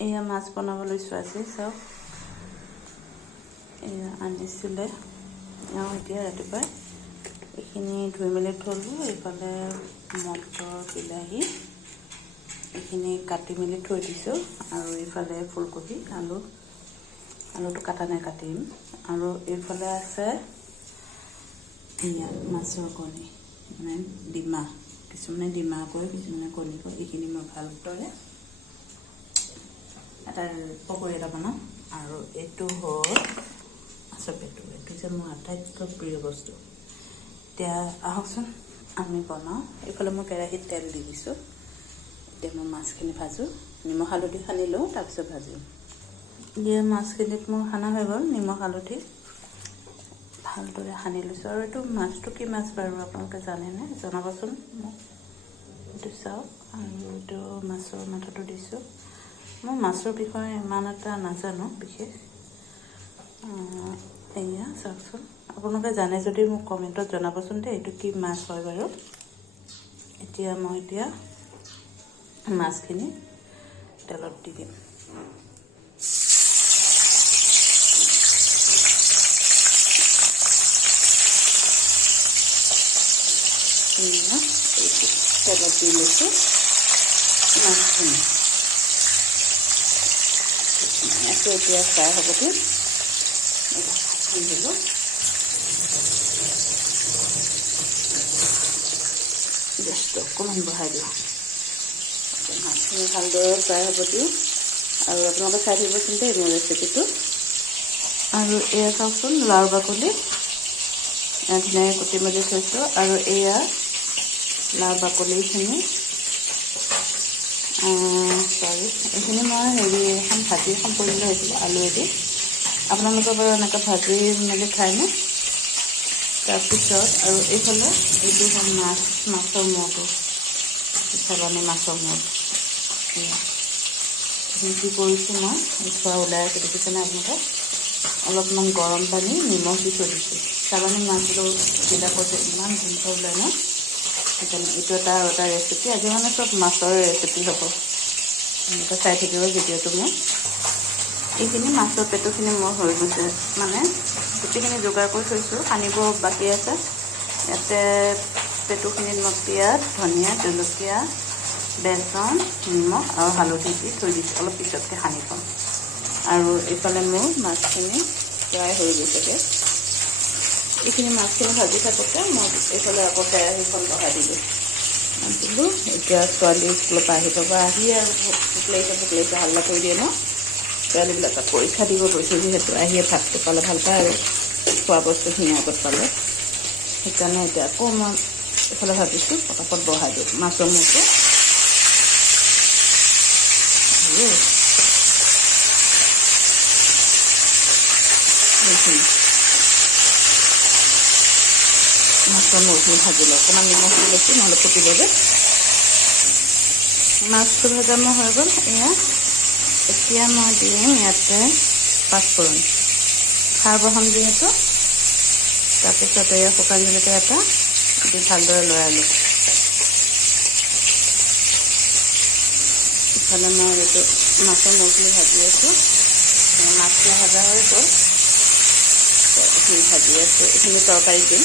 এয়া মাছ বনাব লৈছোঁ আজি চাওক এয়া আনিছিলে এতিয়া ৰাতিপুৱাই এইখিনি ধুই মেলি থলোঁ এইফালে মটৰ বিলাহী এইখিনি কাটি মেলি থৈ দিছোঁ আৰু এইফালে ফুলকবি আলুটো কাটা নাই কাটিম আৰু এইফালে আছে এয়া মাছৰ কণী মানে ডিমা কিছুমানে ডিমা কয় কিছুমানে কণী কয় এইখিনি মই ভালদৰে এটা পকৰি এটা বনাম আৰু এইটো হ'ল মাছৰ পেটু এইটো যে মোৰ আটাইতকৈ প্ৰিয় বস্তু এতিয়া আহকচোন আমি বনাওঁ এইফালে মই কেৰাহীত তেল দি দিছোঁ এতিয়া মই মাছখিনি ভাজোঁ নিমখ হালধি সানি লওঁ তাৰপিছত ভাজিম দিয়া মাছখিনিত মোৰ সানা হৈ গ'ল নিমখ হালধি ভালদৰে সানি লৈছোঁ আৰু এইটো মাছটো কি মাছ বাৰু আপোনালোকে জানেনে জনাবচোন মোক এইটো চাওক আৰু এইটো মাছৰ মাথাটো দিছোঁ মই মাছৰ বিষয়ে ইমান এটা নাজানো বিশেষ এয়া চাওকচোন আপোনালোকে জানে যদি মোক কমেণ্টত জনাবচোন দেই এইটো কি মাছ হয় বাৰু এতিয়া মই মাছখিনি তেলত দি দিম তেলত দি লৈছোঁ মাছখিনি এতিয়া ফ্ৰাই হ'ব দিম দিলোঁ গেছটো অকণমান বঢ়াই দিওঁ মাছখিনি ভালদৰে ফ্ৰাই হ'ব দিওঁ আৰু আপোনালোকে চাই থাকিবচোন দেই মোৰ ৰেচিপিটো আৰু এয়া চাওকচোন লাও বাকলি ধুনীয়াকৈ কুটি মেলি থৈছোঁ আৰু এয়া লাও বাকলিখিনি এইখিনি মই এখন ভাজি এখন কৰিবলৈ হৈছিলোঁ আলুৱেদি আপোনালোকে বাৰু এনেকৈ ভাজি মেলি খায়নে তাৰপিছত আৰু এইফালে এইটো হ'ল মাছৰ মূৰটো চালানী মাছৰ মূৰ এইখিনি কি কৰিছোঁ মই থোৱা ওলাই আছোঁ দেখিছেনে আপোনালোকে অলপমান গৰম পানী নিমখ দি থৈ দিছোঁ চালানী মাছবিলাকত যে ইমান গোন্ধ ওলাই ন সেইকাৰণে এইটো এটা ৰেচিপি আজি মানে চব মাছৰ ৰেচিপি হ'ব এনেকৈ চাই থাকিব ভিডিঅ'টো মোৰ এইখিনি মাছৰ পেটুখিনি মোৰ হৈ গৈছে মানে গোটেইখিনি যোগাৰ কৰি থৈছোঁ সানিব বাকী আছে ইয়াতে পেটুখিনিত মই পিঁয়াজ ধনিয়া জলকীয়া বেচন নিমখ আৰু হালধি দি থৈ দিছোঁ অলপ পিছতকৈ সানি থ'ম আৰু এইফালে মোৰ মাছখিনি প্ৰায় হৈ গৈছেগৈ এইখিনি মাছখিনি ভাজি থাকোঁতে মই এইফালে আকৌ কেৰাহীখন বহাই দিলোঁ এতিয়া ছোৱালী স্কুলৰ পৰা আহি পাব আহি আৰু ভোক লাগিছে হাল্লা কৰি দিয়ে ন ছোৱালীবিলাকক পৰীক্ষা দিব গৈছোঁ যিহেতু আহিয়ে ভাতটো পালে ভাল পায় আৰু খোৱা বস্তুখিনি আগত পালে সেইকাৰণে এতিয়া আকৌ মই এইফালে ভাবিছোঁ পটাপট বহাই দিওঁ মাছৰ মূৰটো মাছৰ মূৰখিনি ভাজিলে অকণমান নিমখ দি লৈছোঁ নহ'লে ফুটিব যে মাছটো ভজা মোৰ হৈ গ'ল এয়া এতিয়া মই দিম ইয়াতে পাঁচফোৰণ খাৰ বহাম যিহেতু তাৰপিছত এয়া শুকান জলকীয়া এটা দি ভালদৰে লৰাই লওঁ ইফালে মই এইটো মাছৰ মূৰখিনি ভাজি আছোঁ মাছখিনি ভজা হৈ গ'ল এইখিনি ভাজি আছোঁ এইখিনি তৰকাৰী দিম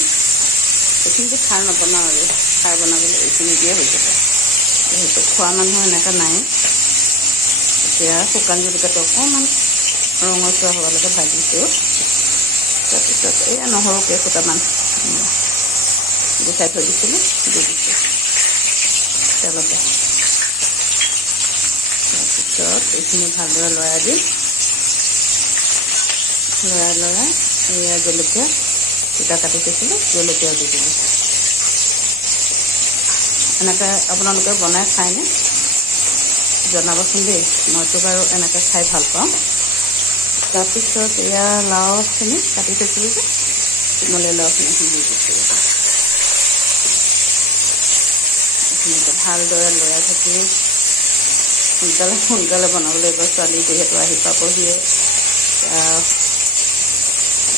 এইখিনিতে খাৰ নবনাওঁ আৰু খাৰ বনাবলৈ এইখিনি দিয়ে হৈ যাব যিহেতু খোৱা মানুহ এনেকুৱা নাই এতিয়া শুকান জলকীয়াটো অকণমান ৰঙচুৱা হোৱালৈকে ভাজিছোঁ তাৰপিছত এয়া নহৰু কেইফুটামান গুচাই থৈ দিছিলোঁ দি দিছোঁ তেলতে তাৰপিছত এইখিনি ভালদৰে লৰাই দিম লৰাই এয়া জলকীয়া দুটা কাটি থৈছিলোঁ জলকীয়াও দি দিলোঁ এনেকৈ আপোনালোকে বনাই খায়নে জনাবচোন দেই মইতো বাৰু এনেকৈ খাই ভাল পাওঁ তাৰপিছত এয়া লাওখিনি কাটি থৈছিলোঁ যে কোমলীয়া লাওখিনি দি দিছোঁ এইখিনিতে ভালদৰে লৰাই থাকি সোনকালে বনাবলৈ লাগিব ছোৱালী যিহেতু আহি পাবহিয়ে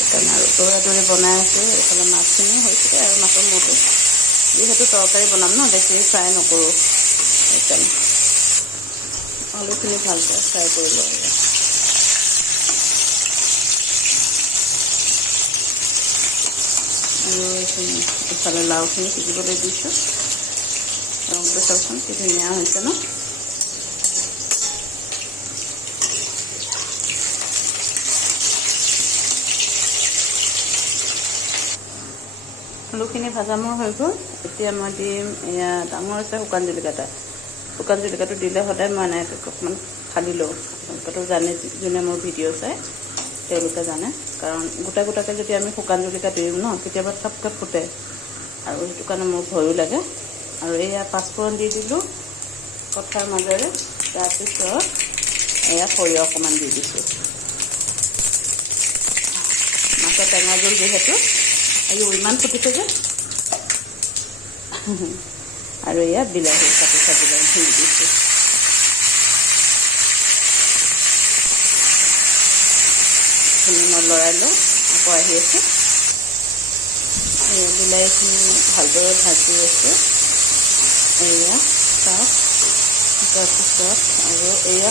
সেইকাৰণে আৰু দৌৰা বনাই আছোঁ এইফালে মাছখিনি হৈছে আৰু মাছৰ মূৰটো যিহেতু তৰকাৰী বনাম ন বেছি ফ্ৰাই নকৰোঁ সেইকাৰণে আলুখিনি ভালকৈ ফ্ৰাই কৰি লওঁ। আৰু এইখিনি ইফালে লাওখিনি সিজিবলৈ দিছোঁ। ৰংটো চাওকচোন কি ধুনীয়া হৈছে ন। আলুখিনি ভাজা মোৰ হৈ গ'ল। এতিয়া মই দিম এয়া ডাঙৰ আছে শুকান জলকীয়া এটা। শুকান জলকীয়াটো দিলে সদায় মই এনেকৈ অকণমান ফালি লওঁ। জলকীয়াটো জানে, যোনে মোৰ ভিডিঅ' চাই তেওঁলোকে জানে, কাৰণ গোটা গোটাকৈ যদি আমি শুকান জলকীয়া দিওঁ ন, কেতিয়াবা থাপকৈ ফুটে, আৰু সেইটো কাৰণে মোৰ ভয়ো লাগে। আৰু এয়া পাঁচফোৰণ দি দিলোঁ কথাৰ মাজেৰে। তাৰপিছত এয়া সৰিয়হ অকণমান দি দিছোঁ। মাছৰ টেঙা জোল যিহেতু, ইমান ফুটিছে যে। আৰু এয়া বিলাহী কাটি থোৱা বিলাহী দি দিছোঁ। মই লৰাই লওঁ, আকৌ আহি আছোঁ। বিলাহীখিনি ভালদৰে ভাজি আছোঁ। এয়া চাওক, তাৰপিছত আৰু এয়া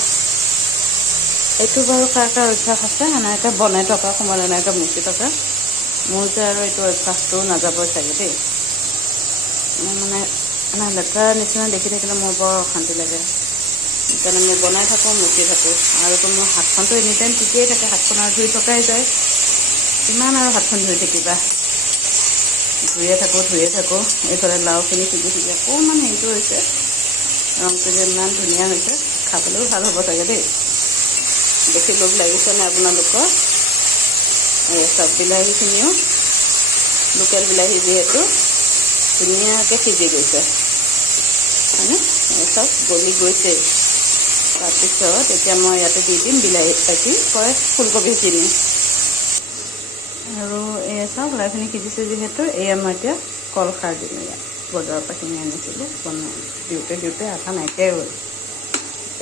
এইটো বাৰু কাৰ কাৰ অভ্যাস আছে এনেকৈ বনাই থকা সময়ত এনেকৈ মুচি থকা। মোৰ যে আৰু এইটো অভ্যাসটো নাযাবই চাগে দেই। মানে লেতেৰা নিচিনা দেখি থাকিলে মোৰ বৰ অশান্তি লাগে। সেইকাৰণে মই বনাই থাকোঁ, মুচি থাকোঁ। আৰুতো মোৰ হাতখনটো এনি টাইম তিতিয়েই থাকে, হাতখন আৰু ধুই থকাই যায়। ইমান আৰু হাতখন ধুই থাকিবা, ধুয়ে থাকোঁ। এইফালে লাওখিনি সিজি অকণমান হেৰিটো হৈছে, ৰংটো যে ইমান ধুনীয়া হৈছে, খাবলৈও ভাল হ'ব চাগে দেই। দেখি লোভ লাগিছেনে আপোনালোকৰ? এই চব বিলাহীখিনিও লোকেল বিলাহী যিহেতু ধুনীয়াকৈ সিজি গৈছে, হয়নে? এই চব গলি গৈছেই। তাৰপিছত এতিয়া মই ইয়াতে দি দিম বিলাহী, কি কয়, ফুলকবিখিনি। আৰু এয়া চাওক বিলাহীখিনি সিজিছে যিহেতু, এয়া মই এতিয়া কলখাৰ দিম। ইয়াত বজাৰৰ পৰা কিনি আনিছিলোঁ, দিওঁতে আধা নাইকিয়াই হ'ল।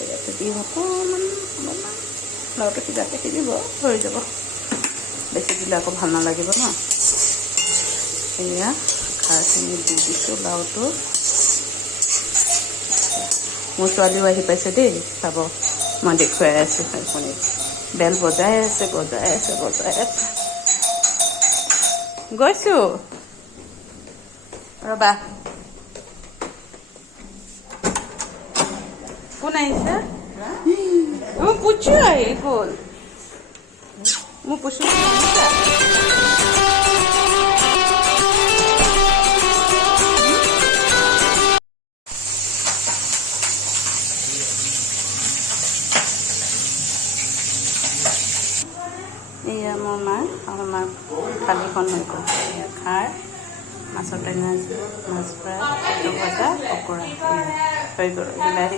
ইয়াতে দিম অকণমান, লাওটো সিজাকৈ সিজিব, হৈ যাব। বেছি দিলে আকৌ ভাল নালাগিব ন। এয়া খাৰখিনি দি দিছোঁ লাওটো। মোৰ ছোৱালীও আহি পাইছে দেই, চাব মই দেখুৱাই আছোঁ। সেইখনি বেল বজাই আছে। গৈছোঁ ৰ'বা। কোন আহিছে? মোৰ পুচু আহি গ'ল। মোৰ পুচু আহিছে। এয়া মোৰ মাৰ থালিখন হৈ গ'ল। এয়া খাৰ, মাছৰ টেঙা জোল, মাছ ফ্ৰাই, ভজা, পকৰা হৈ গ'ল। বিলাহী